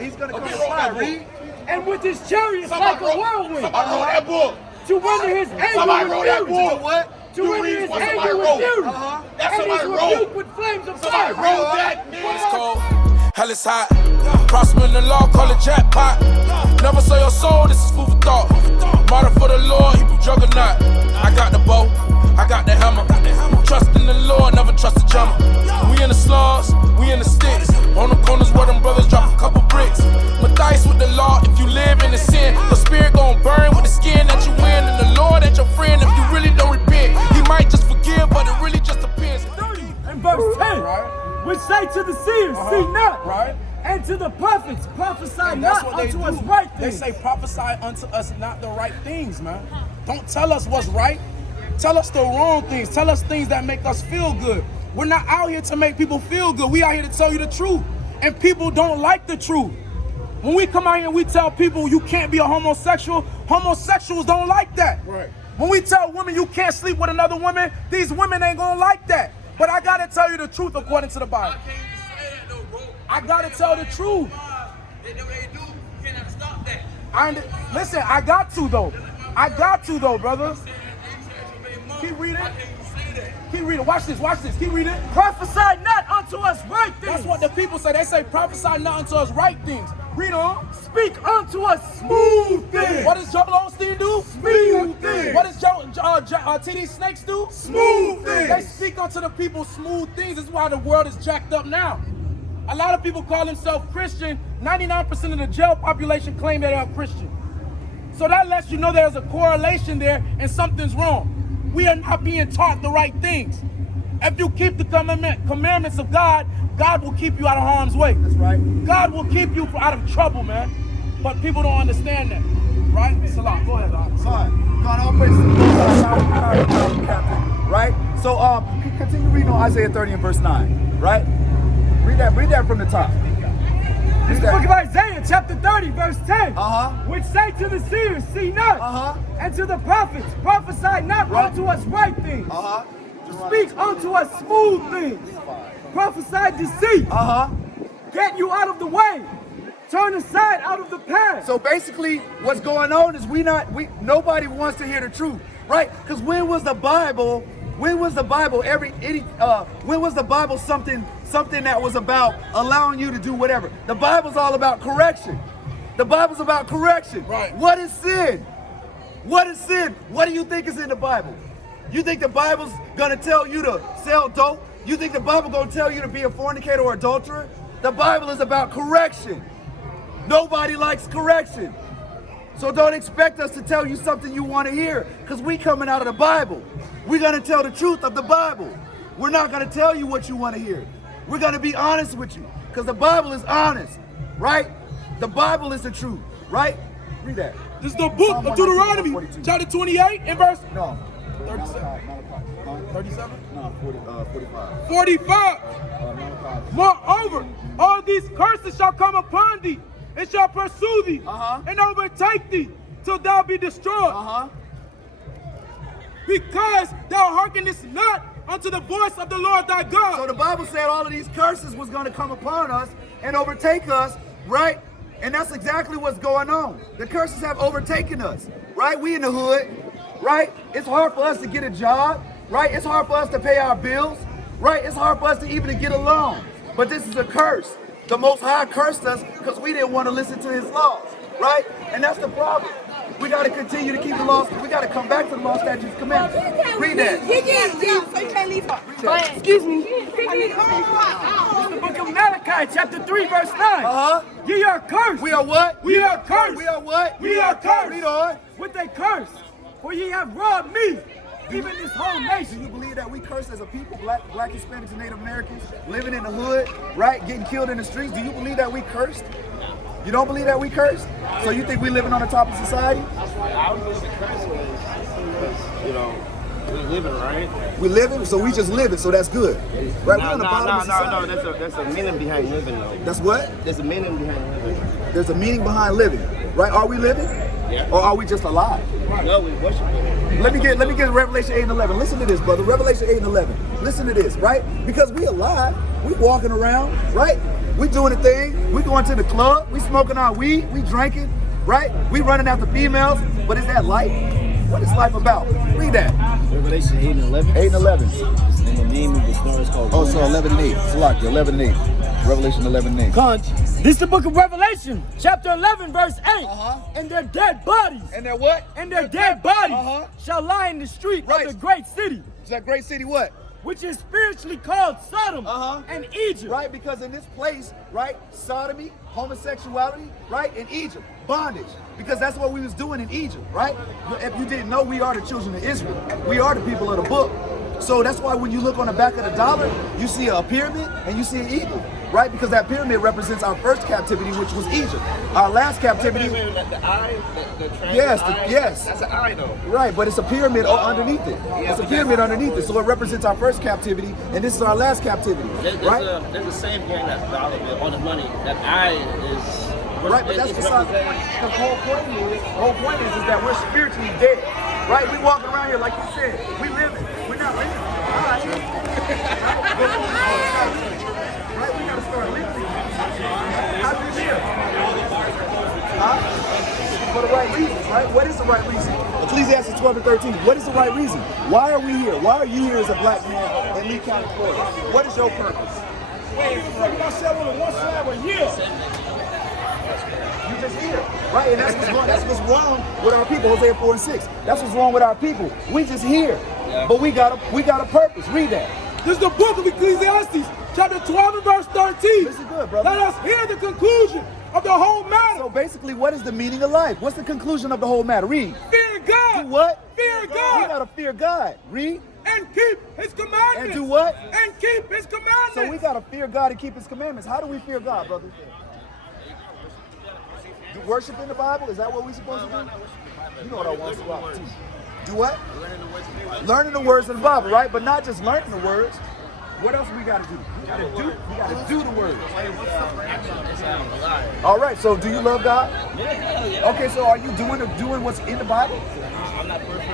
He's gonna come with fire. Read. And with his chariots like a whirlwind. Somebody wrote that book. To render his anger Somebody with wrote that fury. book. What? To render his anger with fury. That's and somebody his wrote. rebuke with flames of Somebody fire. wrote that. It's cold, hell is hot. Prosper in the law, call it jackpot. Never sell your soul, this is food for thought. Martyr for the Lord, Hebrew juggernaut. I got the bow, I got the hammer. Trust in the Lord, never trust a jammer. We in the slums, we in the sticks. On the corners where them brothers drop a couple bricks. Matthias with the law, if you live in the sin, the spirit gon' burn with the skin that you win. And the Lord ain't your friend if you really don't repent. He might just forgive, but it really just depends. 30 and verse 10, which say to the seers, see not. Right. And to the prophets, prophesy And that's not what unto they us do. right They things. say prophesy unto us not the right things, man. Don't tell us what's right. Tell us the wrong things. Tell us things that make us feel good. We're not out here to make people feel good. We out here to tell you the truth. And people don't like the truth. When we come out here and we tell people you can't be a homosexual, homosexuals don't like that. Right. When we tell women you can't sleep with another woman, these women ain't gonna like that. But I gotta tell you the truth according to the Bible. I gotta tell the truth. Listen, I got to though. I got to though, brother. Keep reading. Keep reading. Watch this. Watch this. Keep reading. Prophesy not unto us right things. That's what the people say. They say prophesy not unto us right things. Read on. Speak unto us smooth things. What does Joel Osteen do? Smooth things. What does TD Snakes do? Smooth things. They speak unto the people smooth things. This is why the world is jacked up now. A lot of people call themselves Christian. 99% of the jail population claim they are Christian. So that lets you know there's a correlation there and something's wrong. We are not being taught the right things. If you keep the commandments of God, God will keep you out of harm's way. That's right. God will keep you out of trouble, man. But people don't understand that, right? Salah, go ahead, Son, God, all praise to the Most High, Captain. Right? So, continue reading on Isaiah 30 and verse 9. Right? Read that from the top. This is the book of Isaiah, chapter 30, verse 10. Uh-huh. Which say to the seers, see not. Uh-huh. And to the prophets, prophesy not Right. unto us right things. Uh-huh. Speak unto us smooth things. Prophesy deceit. Uh-huh. Get you out of the way. Turn aside out of the path. So basically, what's going on is nobody wants to hear the truth, right? Because when was the Bible something that was about allowing you to do whatever? The Bible's all about correction. The Bible's about correction. Right. What is sin? What is sin? What do you think is in the Bible? You think the Bible's gonna tell you to sell dope? You think the Bible gonna tell you to be a fornicator or adulterer? The Bible is about correction. Nobody likes correction. So don't expect us to tell you something you want to hear, because we coming out of the Bible. We're going to tell the truth of the Bible. We're not going to tell you what you want to hear. We're going to be honest with you, because the Bible is honest, right? The Bible is the truth, right? Read that. This is the book of Deuteronomy, chapter 28 and verse No. 37. 37? No, 45. 45. Moreover, all these curses shall come upon thee, and shall pursue thee, and overtake thee, till thou be destroyed. Because thou hearkenest not unto the voice of the Lord thy God. So the Bible said all of these curses was going to come upon us and overtake us, right? And that's exactly what's going on. The curses have overtaken us, right? We in the hood, right? It's hard for us to get a job, right? It's hard for us to pay our bills, right? It's hard for us to even get along. But this is a curse. The Most High cursed us because we didn't want to listen to his laws, right? And that's the problem. We got to continue to keep the laws. We got to come back to the law, statutes, commandments. Read that. So you can't leave her. Excuse me. This is the book of Malachi, chapter 3, verse 9. Ye are cursed. We are what? We are cursed. We are what? We are cursed. Read on. With a curse. For ye have robbed me, even this whole Do nation. you believe that we curse as a people, black Hispanics, and Native Americans, living in the hood, right, getting killed in the streets? Do you believe that we cursed? You don't believe that we cursed? So you think we living on the top of society? I believe the curse was, you know, we living, right? We living, so we just living, so that's good, right? We on the bottom of society. No, that's a meaning behind living, though. That's what? There's a meaning behind living. There's a meaning behind living, right? Are we living? Yeah. Or are we just alive? No, we worship it. Let me get Revelation 8 and 11. Listen to this, brother. Revelation 8 and 11. Listen to this, right? Because we alive, we walking around, right? We doing the thing. We going to the club. We smoking our weed. We drinking, right? We running after females. But is that life? What is life about? Read that. Revelation 8 and 11. 8 and 11. And the name of the star is called. Oh, so 11 and 8. Select 11 and 8. Revelation 11 and 8. Conch, this is the book of Revelation, chapter 11, verse 8. And their dead bodies. And their what? And their dead bodies shall lie in the street Right. of the great city, Is that great city what? which is spiritually called Sodom and Egypt. Right, because in this place, right, sodomy, homosexuality, right, in Egypt, bondage, because that's what we was doing in Egypt, right? If you didn't know, we are the children of Israel. We are the people of the book. So that's why when you look on the back of the dollar, you see a pyramid and you see an eagle, right? Because that pyramid represents our first captivity, which was Egypt. Our last captivity, Wait, the eye, the yes, eye, yes. That's an eye though. Right, but it's a pyramid underneath it. It's a pyramid underneath it, so it represents our first captivity, and this is our last captivity, right? There's a saying behind that dollar bill, all the money. That eye is. Right, but that's beside the point. The whole point is that we're spiritually dead. Right? We walking around here like you said. We living. We're not living. All right. Right? We gotta start living. How do you live? For the right reasons, right? What is the right reason? Ecclesiastes 12 and 13. What is the right reason? Why are we here? Why are you here as a black man in Lee County, Florida? What is your purpose? Hey, you fucking myself on one slab a year. You just here, right? And that's what's wrong with our people. Hosea 4 and 6. That's what's wrong with our people. We just here, but we got a purpose. Read that. This is the book of Ecclesiastes, chapter 12 and verse 13. This is good, brother. Let us hear the conclusion of the whole matter. So basically, what is the meaning of life? What's the conclusion of the whole matter? Read. Fear God. Do what? Fear We God. gotta fear God. Read. And keep his commandments. And do what? And keep his commandments. So we gotta fear God and keep his commandments. How do we fear God, brother? Do worship in the Bible? Is that what we're supposed to do? You know what I want to do. Do what? Learning the words of the Bible, right? But not just learning the words. What else we gotta do? We gotta do the words. All right. So do you love God? Yeah. Okay. So are you doing what's in the Bible? I'm not perfect.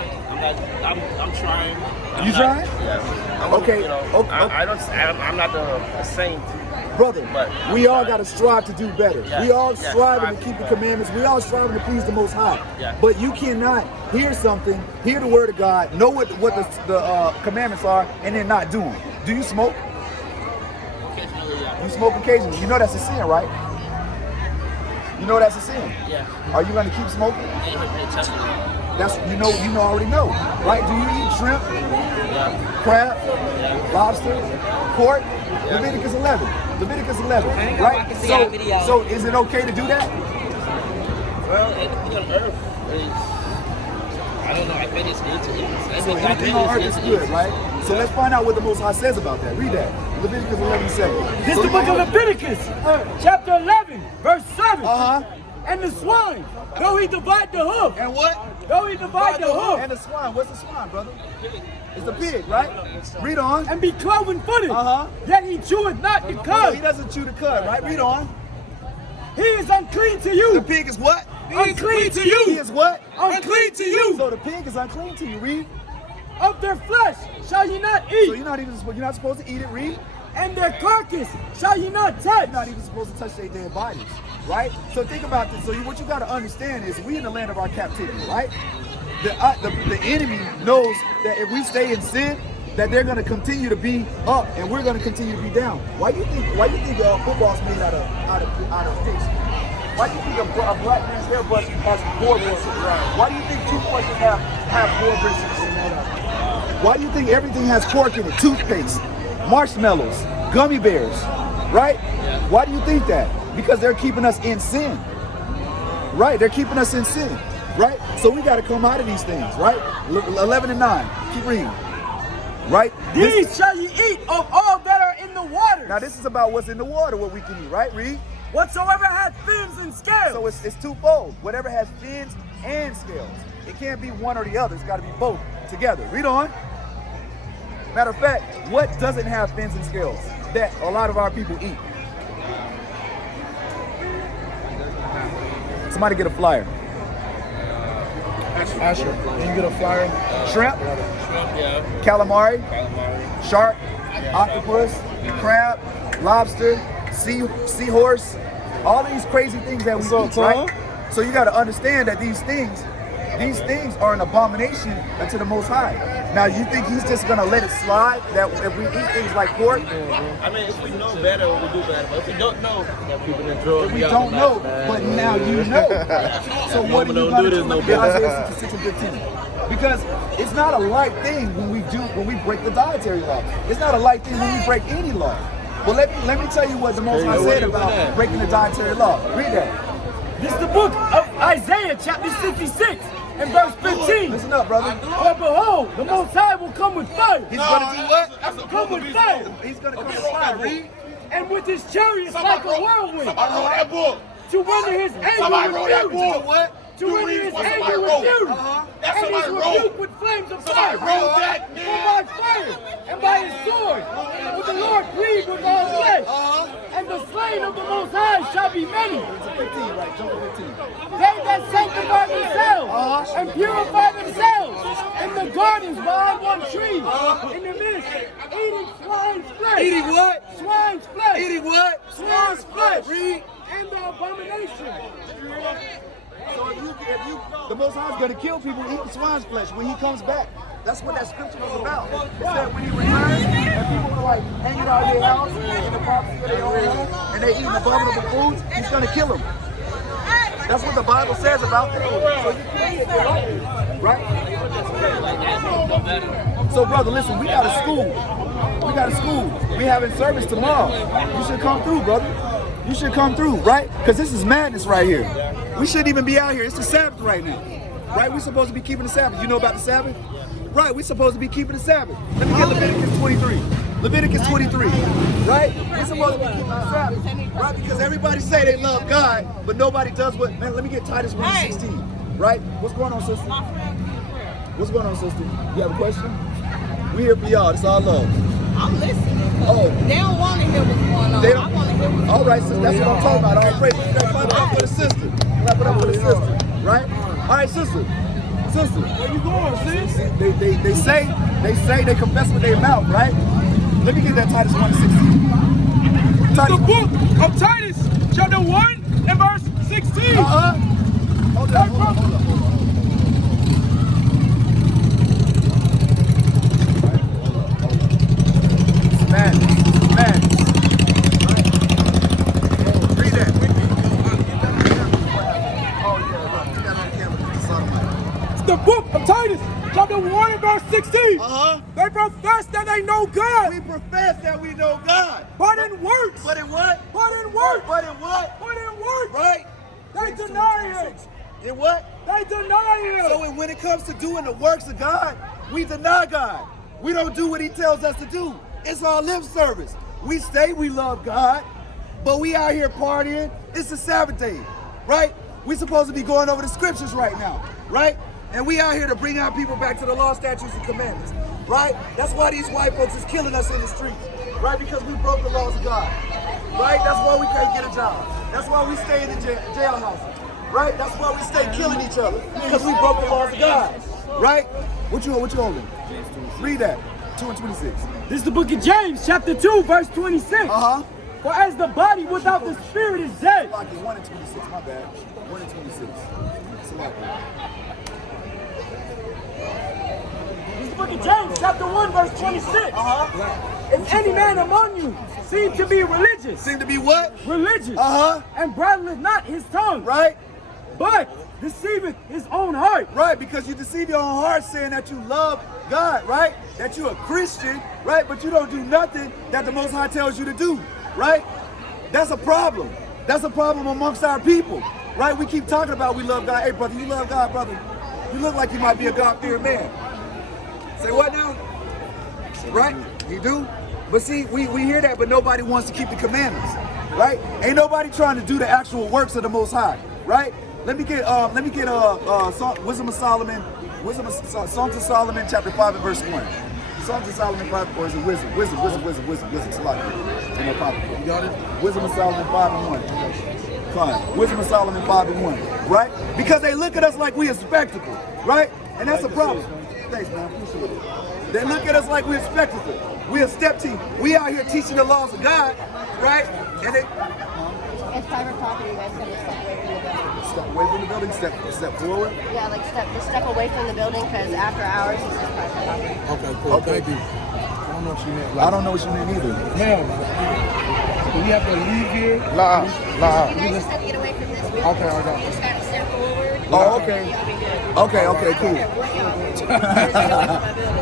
I'm trying. You trying? Yeah. Okay. You know, Okay. I'm not a saint. Brother, But we all got to strive to do better. Yes, We all yes, striving to strive. keep the commandments. We all striving to please the Most High. Yeah. But you cannot hear something, hear the word of God, know what the commandments are, and then not do them. Do you smoke? Occasionally, yeah. You smoke occasionally. You know that's a sin, right? You know that's a sin. Yeah. Are you going to keep smoking? Ain't no pay attention. That's you already know, right? Do you eat shrimp, Yeah. crab, Yeah. lobster, pork? Leviticus 11. Leviticus 11, right? So is it okay to do that? Well, anything on earth is. I don't know. I think it's good to eat. So anything on earth is good, right? So let's find out what the Most High says about that. Read that. Leviticus 11:7. This is the book of Leviticus, chapter 11, verse 7. Uh-huh. And the swine, though he divide the hoof, And what? though he divide the hoof, And the swine. What's the swine, brother? It's the pig, right? Read on. and be cloven footed, yet he cheweth not the So cud. he doesn't chew the cud, right? Read on. He is unclean to The you. pig is what? Unclean to He you. is what? Unclean to you. So the pig is unclean to you. Read. Of their flesh shall ye not So eat, you're not supposed to eat it. Read. and their carcass shall ye not touch. You're not even supposed to touch their dead bodies, right? So think about this. So what you got to understand is we in the land of our captivity, right? The enemy knows that if we stay in sin, that they're going to continue to be up and we're going to continue to be down. Why do you think football's made out of fish? Why do you think a black man's hairbrush has four bristles? Why do you think toothbrushes have four bristles? Why do you think everything has cork in it? Toothpaste, marshmallows, gummy bears, right? Why do you think that? Because they're keeping us in sin, right? They're keeping us in sin, right? So we got to come out of these things, right? 11 and 9. Keep reading, right? These shall ye eat of all that are in the water. Now this is about what's in the water, what we can eat, right? Read. Whatsoever hath fins and scales. So it's twofold. Whatever has fins and scales. It can't be one or the other. It's got to be both together. Read on. Matter of fact, what doesn't have fins and scales that a lot of our people eat? Somebody get a flyer. Asher, can you get a flyer? Shrimp, Yeah. calamari, shark, octopus, crab, lobster, seahorse, all these crazy things that we eat, right? So you got to understand that these things are an abomination unto the Most High. Now, you think he's just going to let it slide that if we eat things like pork? I mean, if we know better, we do better. But if we don't know, that people that drugs, we don't know, but now you know. So what are you going to do? Look at Isaiah 66 and 15. Because it's not a light thing when we break the dietary law. It's not a light thing when we break any law. Well, let me tell you what the Most High said about breaking the dietary law. Read that. This is the book of Isaiah, chapter 66, and verse 15. Listen up, brother. For behold, the Most High will come with fire. He's going to do what? Come with fire. He's going to come with fire. Read. And with his chariots like a whirlwind. Somebody wrote that book. To render his anger with fury. What? To render his anger with fury. That's And his somebody wrote. rebuke with flames of fire. wrote that, For by fire and by his sword will the Lord plead with all flesh. And the slain of the Most High shall be many. 15, right? Jump to 15. They that sanctify themselves and purify themselves in the gardens behind one tree, in the midst, eating swine's flesh. Eating what? Swine's flesh. Eating what? Swine's flesh. Read. And the abomination. So if you, the Most High is going to kill people eating swine's flesh when he comes back. That's what that scripture was about. It said when he returns, and people were like hanging out in their house, in the property of their own home, and they eating abominable foods, he's going to kill them. That's what the Bible says about that. So you can't get that right? So brother, listen, we got a school. We got a school. We having service tomorrow. You should come through, brother. You should come through, right? Because this is madness right here. We shouldn't even be out here. It's the Sabbath right now. Right? We're supposed to be keeping the Sabbath. You know about the Sabbath? Right, we're supposed to be keeping the Sabbath. Let me get Leviticus 23. Leviticus 23. Right? We're supposed to be keeping the Sabbath. Right? Because everybody say they love God, but nobody does what. Man, let me get Titus 1:16. Right? What's going on, sister? What's going on, sister? You have a question? We here for y'all. It's all love. I'm listening. Oh. They don't want to hear what's going on. They I don't, want to hear what's all right, sister, that's what I'm talking about. All praise. Clap it up for the sister. Clap it up for the sister. Right? All right, sister. Sister. Where you going, sis? They say they confess with their mouth, right? Let me get that Titus 1:16. The book of Titus, chapter 1 and verse 16. Hold up. Madness. Right? Read that. Oh yeah, you got on camera. It's sodomite. The book of Titus, chapter 1 and verse 16. They profess that they know God. We profess that we know God. But in works. But in what? But in works. But in what? But in works. Right? They deny him. In what? They deny him. So when it comes to doing the works of God, we deny God. We don't do what he tells us to do. It's all lip service. We say we love God, but we out here partying. It's the Sabbath day, right? We supposed to be going over the scriptures right now, right? And we out here to bring our people back to the law, statutes, and commandments, right? That's why these white folks is killing us in the streets, right? Because we broke the laws of God, right? That's why we can't get a job. That's why we stay in the jailhouses, right? That's why we stay killing each other, because we broke the laws of God, right? What you holding? Read that, 2 and 26. This is the book of James, chapter 2, verse 26. For as the body without the spirit is dead. Like 1 and 26, my bad. 1 and 26. This is the book of James, chapter 1, verse 26. If any man among you seem to be religious. Seem to be what? Religious. And bridleth not his tongue. Right? But deceiveth his own heart. Right, because you deceive your own heart saying that you love God, right? That you're a Christian, right? But you don't do nothing that the Most High tells you to do, right? That's a problem. That's a problem amongst our people, right? We keep talking about we love God. Hey, brother, you love God, brother. You look like you might be a God-fearing man. Say what now? Right? You do? But see, we hear that, but nobody wants to keep the commandments, right? Ain't nobody trying to do the actual works of the Most High, right? Let me get Wisdom of Solomon, Songs of Solomon, chapter 5 and verse 1. Songs of Solomon 5, or is it wisdom? Wisdom. Ain't no problem. You got it? Wisdom of Solomon 5 and 1. Fine. Wisdom of Solomon 5 and 1. Right? Because they look at us like we a spectacle, right? And that's a problem. Thanks, man. Appreciate it. They look at us like we're a spectacle. We're a step team. We out here teaching the laws of God, right? And they It's private property. You guys gotta step away from the building. step away from the building, step forward. Yeah, like step away from the building because after hours it's just private property. Okay, cool. Okay. Thank you. I don't know what she meant. I don't know what you mean either. Ma'am, do we have to leave here? You Nah. guys just have to get away from this building. Okay, I got You just gotta step forward. Oh, okay. Okay, cool.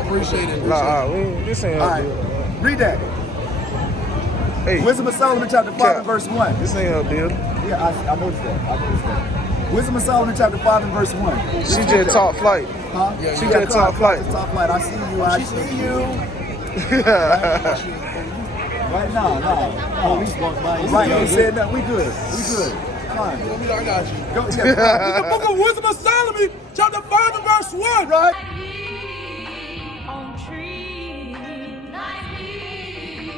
Appreciate it. This ain't All right, read that. Hey, Wisdom of Solomon chapter 5 and verse 1. this ain't her deal. Yeah, I noticed that. Wisdom of Solomon chapter 5 and verse 1. She just top flight. Huh? She just top flight. Top flight. I see you. I see you. Right now, no. Right, ain't said nothing. We good. Fine. I got you. Go, It's the book of Wisdom of Solomon, chapter 5 and verse 1. Right.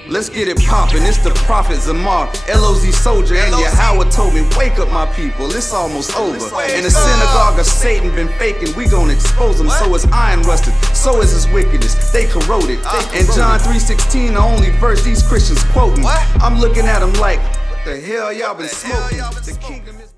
Let's get it poppin', it's the prophet Zamar, LOZ soldier, and Yahweh told me, wake up my people, it's almost over. In the synagogue of Satan been faking, we gon' expose them. So is iron rusted, so is his wickedness, they corroded. And John 3:16, the only verse these Christians quoting. I'm looking at them like, what the hell y'all been smoking? The kingdom is